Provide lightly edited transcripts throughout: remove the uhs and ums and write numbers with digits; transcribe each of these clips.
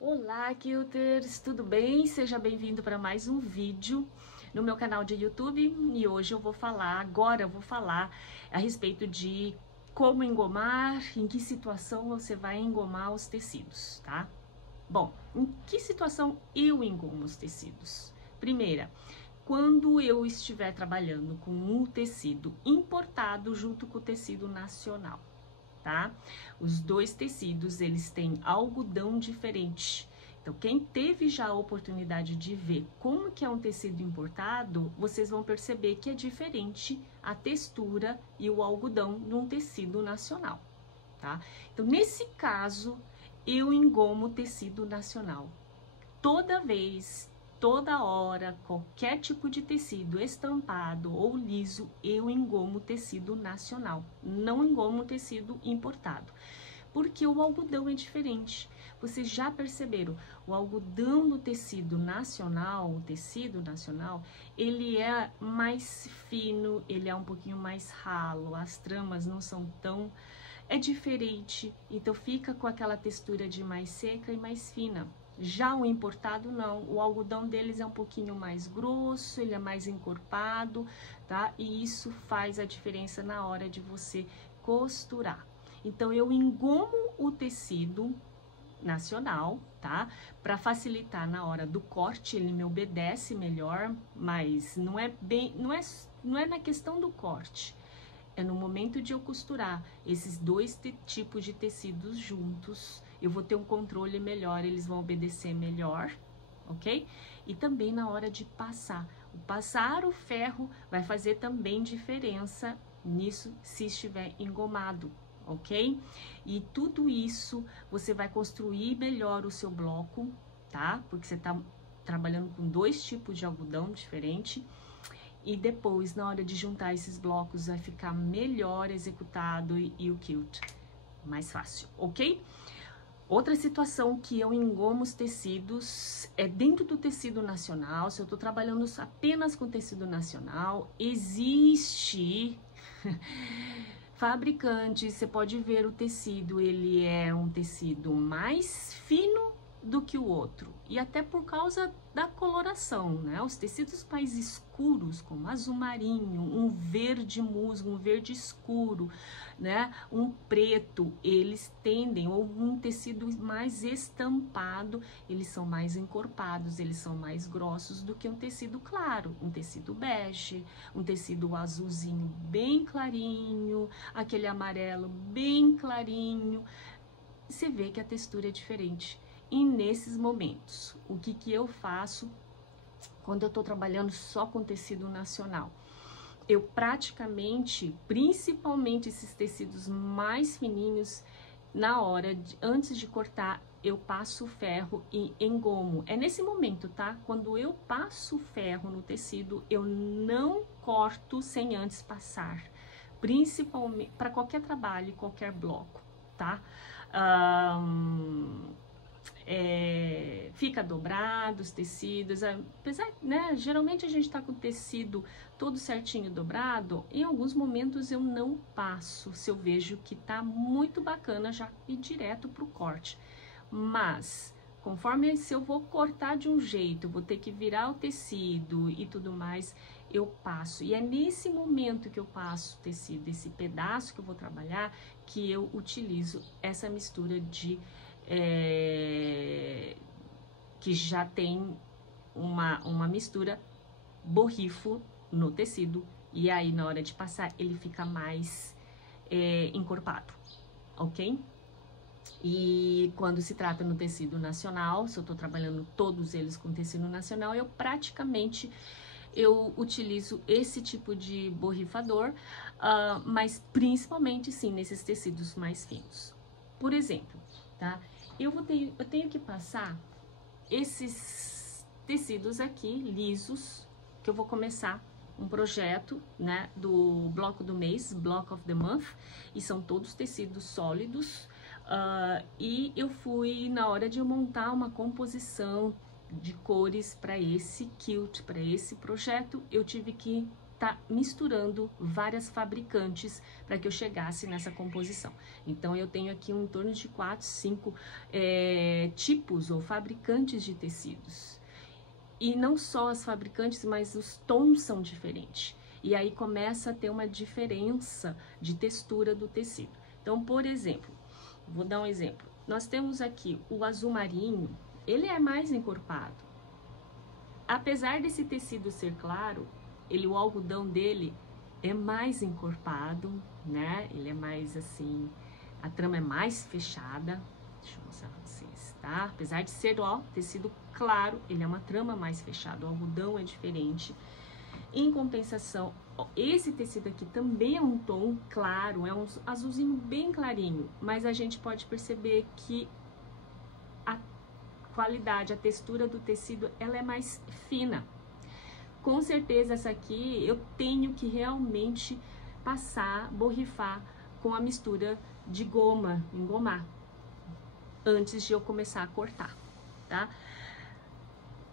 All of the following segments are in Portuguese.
Olá, Quilters, tudo bem? Seja bem-vindo para mais um vídeo no meu canal de YouTube e hoje agora eu vou falar a respeito de como engomar, em que situação você vai engomar os tecidos, tá? Bom, em que situação eu engomo os tecidos? Primeira, quando eu estiver trabalhando com um tecido importado junto com o tecido nacional. Tá? Os dois tecidos, eles têm algodão diferente. Então, quem teve já a oportunidade de ver como que é um tecido importado, vocês vão perceber que é diferente a textura e o algodão num tecido nacional, tá? Então, nesse caso, eu engomo o tecido nacional. Toda vez, toda hora, qualquer tipo de tecido estampado ou liso, eu engomo tecido nacional, não engomo tecido importado, porque o algodão é diferente. Vocês já perceberam, o algodão do tecido nacional, o tecido nacional, ele é mais fino, ele é um pouquinho mais ralo, as tramas não são tão... É diferente, então fica com aquela textura de mais seca e mais fina. Já o importado não, o algodão deles é um pouquinho mais grosso, ele é mais encorpado, tá? E isso faz a diferença na hora de você costurar. Então eu engomo o tecido nacional, tá? Para facilitar na hora do corte, ele me obedece melhor, mas não é na questão do corte. É no momento de eu costurar esses dois tipos de tecidos juntos, eu vou ter um controle melhor, eles vão obedecer melhor, ok? E também na hora de passar. Passar o ferro vai fazer também diferença nisso se estiver engomado, ok? E tudo isso você vai construir melhor o seu bloco, tá? Porque você tá trabalhando com dois tipos de algodão diferente. E depois, na hora de juntar esses blocos, vai ficar melhor executado e o quilt mais fácil, ok? Outra situação que eu engomo os tecidos é dentro do tecido nacional. Se eu tô trabalhando apenas com tecido nacional, existe fabricante, você pode ver o tecido, ele é um tecido mais fino do que o outro, e até por causa da coloração, né? Os tecidos mais escuros, como azul marinho, um verde musgo, um verde escuro, né? Um preto, eles tendem, ou um tecido mais estampado, eles são mais encorpados, eles são mais grossos do que um tecido claro, um tecido bege, um tecido azulzinho bem clarinho, aquele amarelo bem clarinho. Você vê que a textura é diferente. E nesses momentos, o que eu faço quando eu tô trabalhando só com tecido nacional? Eu praticamente, principalmente esses tecidos mais fininhos, na hora, antes de cortar, eu passo o ferro e engomo. É nesse momento, tá? Quando eu passo o ferro no tecido, eu não corto sem antes passar. Principalmente para qualquer trabalho, qualquer bloco, tá? Fica dobrado os tecidos, apesar, né, geralmente a gente tá com o tecido todo certinho dobrado, em alguns momentos eu não passo, se eu vejo que tá muito bacana, já ir direto pro corte, mas conforme se eu vou cortar de um jeito, vou ter que virar o tecido e tudo mais, eu passo, e é nesse momento que eu passo o tecido, esse pedaço que eu vou trabalhar, que eu utilizo essa mistura de que já tem uma mistura borrifo no tecido, e aí na hora de passar ele fica mais encorpado, ok? E quando se trata no tecido nacional, se eu tô trabalhando todos eles com tecido nacional, eu praticamente utilizo esse tipo de borrifador, mas principalmente sim nesses tecidos mais finos. Por exemplo, tá? Eu tenho que passar esses tecidos aqui lisos, que eu vou começar um projeto, né, do bloco do mês, Block of the Month, e são todos tecidos sólidos, e eu fui, na hora de eu montar uma composição de cores para esse quilt, para esse projeto, eu tive que estar misturando várias fabricantes para que eu chegasse nessa composição. Então, eu tenho aqui em torno de 4, 5 tipos ou fabricantes de tecidos. E não só as fabricantes, mas os tons são diferentes. E aí começa a ter uma diferença de textura do tecido. Então, por exemplo, vou dar um exemplo. Nós temos aqui o azul marinho, ele é mais encorpado. Apesar desse tecido ser claro, o algodão dele é mais encorpado, né? Ele é mais assim, a trama é mais fechada. Deixa eu mostrar pra vocês, tá? Apesar de ser, ó, tecido claro, ele é uma trama mais fechada, o algodão é diferente. Em compensação, esse tecido aqui também é um tom claro, é um azulzinho bem clarinho, mas a gente pode perceber que a qualidade, a textura do tecido, ela é mais fina. Com certeza essa aqui eu tenho que realmente passar, borrifar com a mistura de goma, engomar, antes de eu começar a cortar, tá?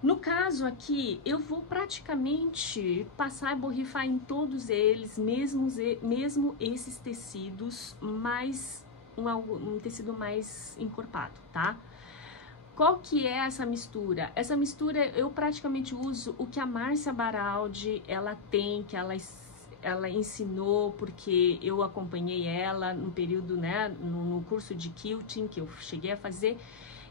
No caso aqui, eu vou praticamente passar e borrifar em todos eles, mesmo esses tecidos, mais um tecido mais encorpado, tá? Qual que é essa mistura? Essa mistura eu praticamente uso o que a Márcia Baraldi, ela tem, que ela ensinou, porque eu acompanhei ela no período, né, no curso de quilting que eu cheguei a fazer,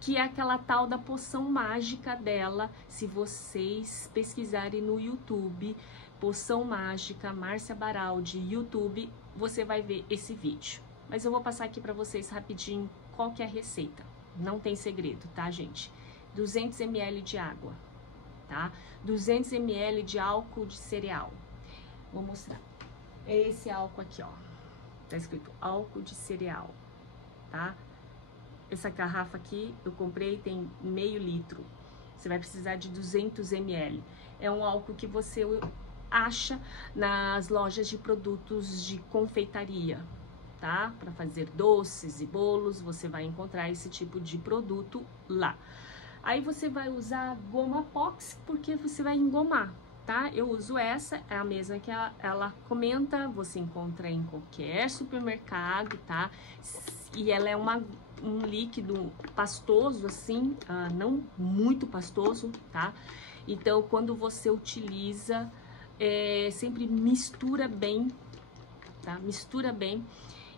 que é aquela tal da poção mágica dela. Se vocês pesquisarem no YouTube, poção mágica, Márcia Baraldi, YouTube, você vai ver esse vídeo. Mas eu vou passar aqui para vocês rapidinho qual que é a receita. Não tem segredo, tá, gente? 200 ml de água, tá? 200 ml de álcool de cereal. Vou mostrar. É esse álcool aqui, ó. Tá escrito álcool de cereal, tá? Essa garrafa aqui eu comprei, tem meio litro. Você vai precisar de 200 ml. É um álcool que você acha nas lojas de produtos de confeitaria, tá? Para fazer doces e bolos, você vai encontrar esse tipo de produto lá. Aí você vai usar goma Pox, porque você vai engomar, tá? Eu uso essa, é a mesma que ela comenta, você encontra em qualquer supermercado, tá? E ela é um líquido pastoso, assim, não muito pastoso, tá? Então, quando você utiliza, sempre mistura bem, tá? Mistura bem.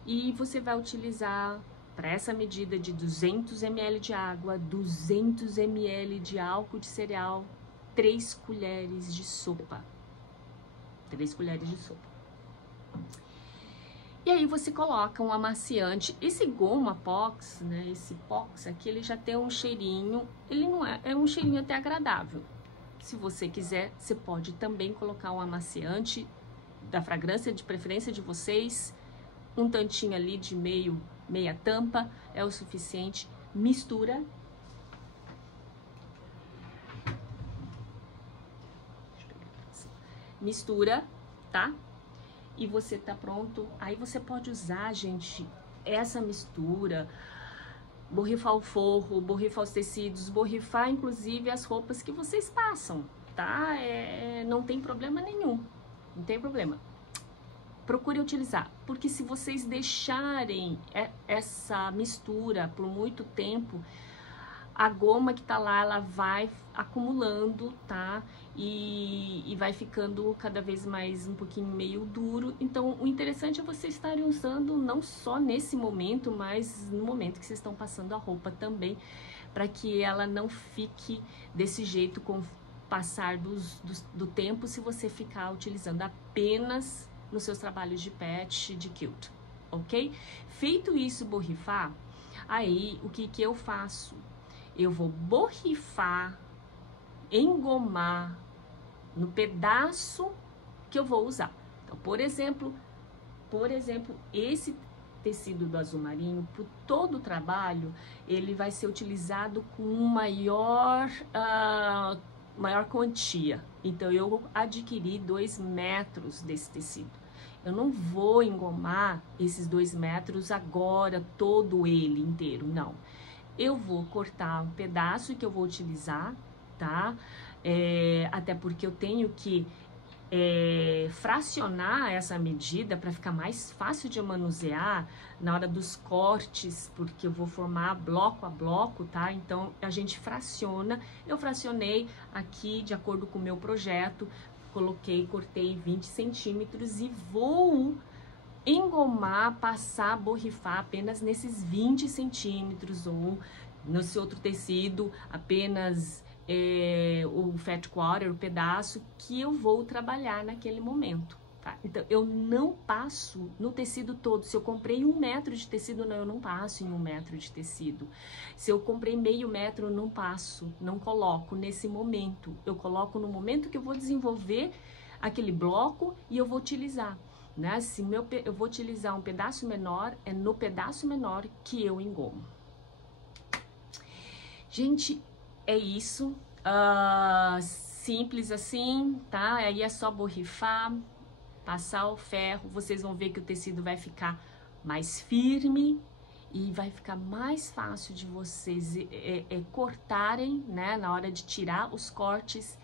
E você vai utilizar, para essa medida de 200 ml de água, 200 ml de álcool de cereal, 3 colheres de sopa. 3 colheres de sopa. E aí você coloca um amaciante. Esse goma Pox, né, esse Pox aqui, ele já tem um cheirinho, ele não é um cheirinho até agradável. Se você quiser, você pode também colocar um amaciante da fragrância de preferência de vocês, um tantinho ali de meia tampa, é o suficiente. Mistura. Mistura, tá? E você tá pronto. Aí você pode usar, gente, essa mistura, borrifar o forro, borrifar os tecidos, borrifar inclusive as roupas que vocês passam, tá? Não tem problema nenhum, não tem problema. Procure utilizar, porque se vocês deixarem essa mistura por muito tempo, a goma que tá lá, ela vai acumulando, tá? E vai ficando cada vez mais um pouquinho meio duro. Então, o interessante é vocês estarem usando não só nesse momento, mas no momento que vocês estão passando a roupa também, para que ela não fique desse jeito com o passar do tempo, se você ficar utilizando apenas nos seus trabalhos de patch, de quilt, ok? Feito isso, borrifar, aí o que eu faço? Eu vou borrifar, engomar no pedaço que eu vou usar. Então, por exemplo, esse tecido do azul marinho, por todo o trabalho, ele vai ser utilizado com maior quantia. Então, eu adquiri 2 metros desse tecido. Eu não vou engomar esses 2 metros agora, todo ele inteiro, não. Eu vou cortar um pedaço que eu vou utilizar, tá? Até porque eu tenho que fracionar essa medida para ficar mais fácil de manusear na hora dos cortes, porque eu vou formar bloco a bloco, tá? Então a gente fraciona. Eu fracionei aqui de acordo com o meu projeto, cortei 20 centímetros e vou engomar, passar, borrifar apenas nesses 20 centímetros ou nesse outro tecido apenas o fat quarter, o pedaço que eu vou trabalhar naquele momento, tá? Então, eu não passo no tecido todo. Se eu comprei 1 metro de tecido, não, eu não passo em 1 metro de tecido. Se eu comprei meio metro, eu não passo, não coloco nesse momento. Eu coloco no momento que eu vou desenvolver aquele bloco e eu vou utilizar, né? Se eu vou utilizar um pedaço menor, é no pedaço menor que eu engomo. Gente, é isso, simples assim, tá? Aí é só borrifar, passar o ferro, vocês vão ver que o tecido vai ficar mais firme e vai ficar mais fácil de vocês cortarem, né? Na hora de tirar os cortes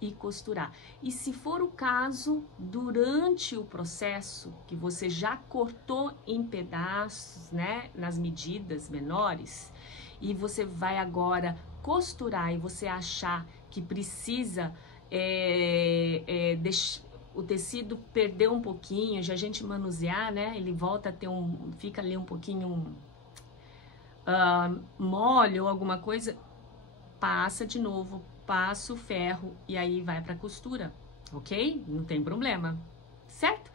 e costurar. E se for o caso, durante o processo que você já cortou em pedaços, né? Nas medidas menores, e você vai agora costurar e você achar que precisa o tecido perder um pouquinho, já a gente manusear, né? Ele volta a ter fica ali um pouquinho mole ou alguma coisa, passa de novo, passa o ferro e aí vai pra costura, ok? Não tem problema, certo?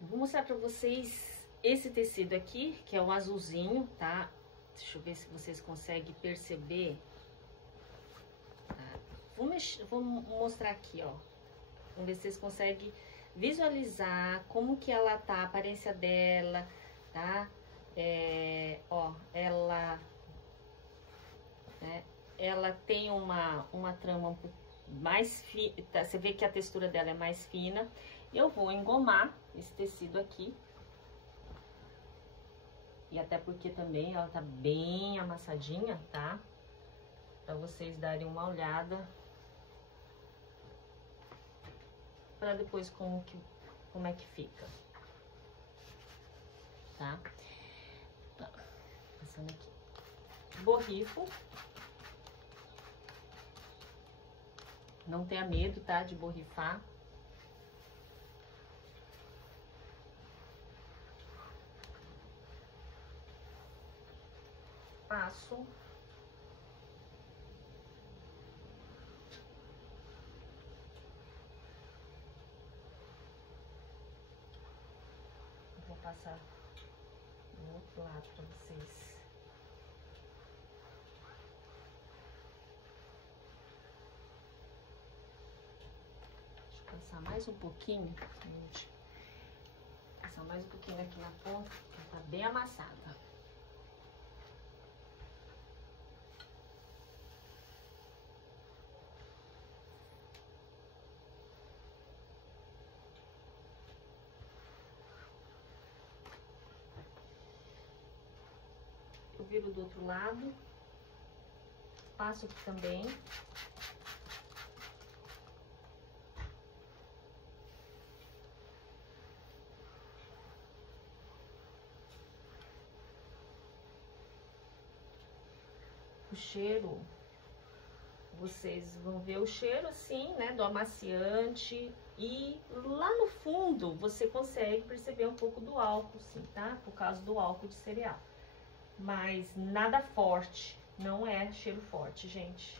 Vou mostrar pra vocês esse tecido aqui, que é um azulzinho, tá? Deixa eu ver se vocês conseguem perceber. Vou mostrar aqui, ó. Vamos ver se vocês conseguem visualizar como que ela tá, a aparência dela, tá? Ó, ela tem uma trama um pouco mais fina, tá? Você vê que a textura dela é mais fina. Eu vou engomar esse tecido aqui. E até porque também ela tá bem amassadinha, tá? Pra vocês darem uma olhada. Pra depois como é que fica. Tá? Passando aqui. Borrifo. Não tenha medo, tá? De borrifar. Passo. Vou passar do outro lado pra vocês. Deixa eu passar mais um pouquinho, gente. Passar mais um pouquinho aqui na ponta, que tá bem amassada. Eu viro do outro lado, passo aqui também. O cheiro, vocês vão ver o cheiro assim, né, do amaciante. E lá no fundo, você consegue perceber um pouco do álcool, sim, tá? Por causa do álcool de cereal. Mas nada forte, não é cheiro forte, gente.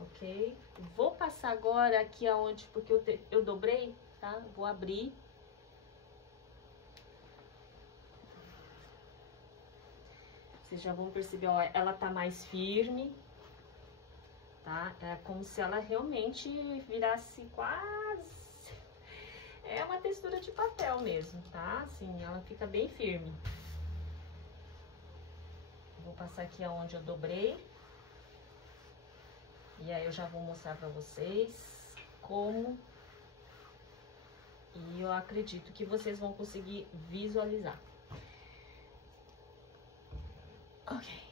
Ok? Vou passar agora aqui aonde, porque eu dobrei, tá? Vou abrir. Vocês já vão perceber, ó, ela tá mais firme, tá? É como se ela realmente virasse quase... É uma textura de papel mesmo, tá? Assim, ela fica bem firme. Vou passar aqui aonde eu dobrei. E aí eu já vou mostrar pra vocês como... E eu acredito que vocês vão conseguir visualizar. Ok.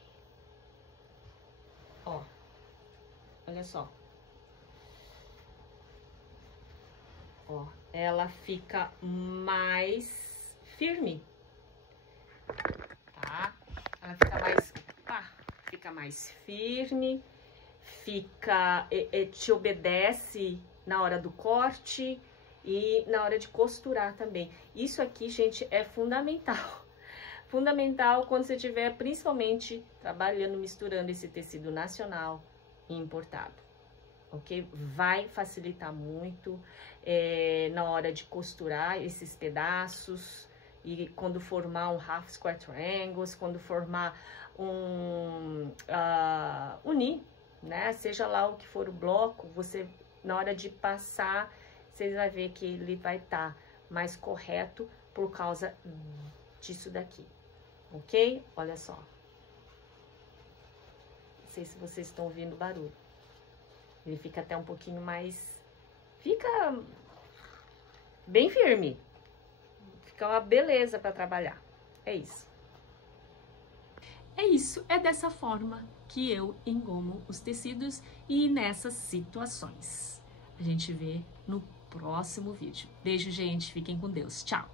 Olha só. Ó, ela fica mais firme, tá? Ela fica mais firme, te obedece na hora do corte e na hora de costurar também. Isso aqui, gente, é fundamental. Fundamental quando você estiver principalmente trabalhando, misturando esse tecido nacional e importado, ok? Vai facilitar muito na hora de costurar esses pedaços e quando formar um half square triangles, quando formar unir, né? Seja lá o que for o bloco, você, na hora de passar, você vai ver que ele vai estar mais correto por causa disso daqui, ok? Olha só. Não sei se vocês estão ouvindo o barulho. Ele fica até um pouquinho mais... Fica bem firme. Fica uma beleza para trabalhar. É isso. É isso. É dessa forma que eu engomo os tecidos e nessas situações. A gente vê no próximo vídeo. Beijo, gente. Fiquem com Deus. Tchau.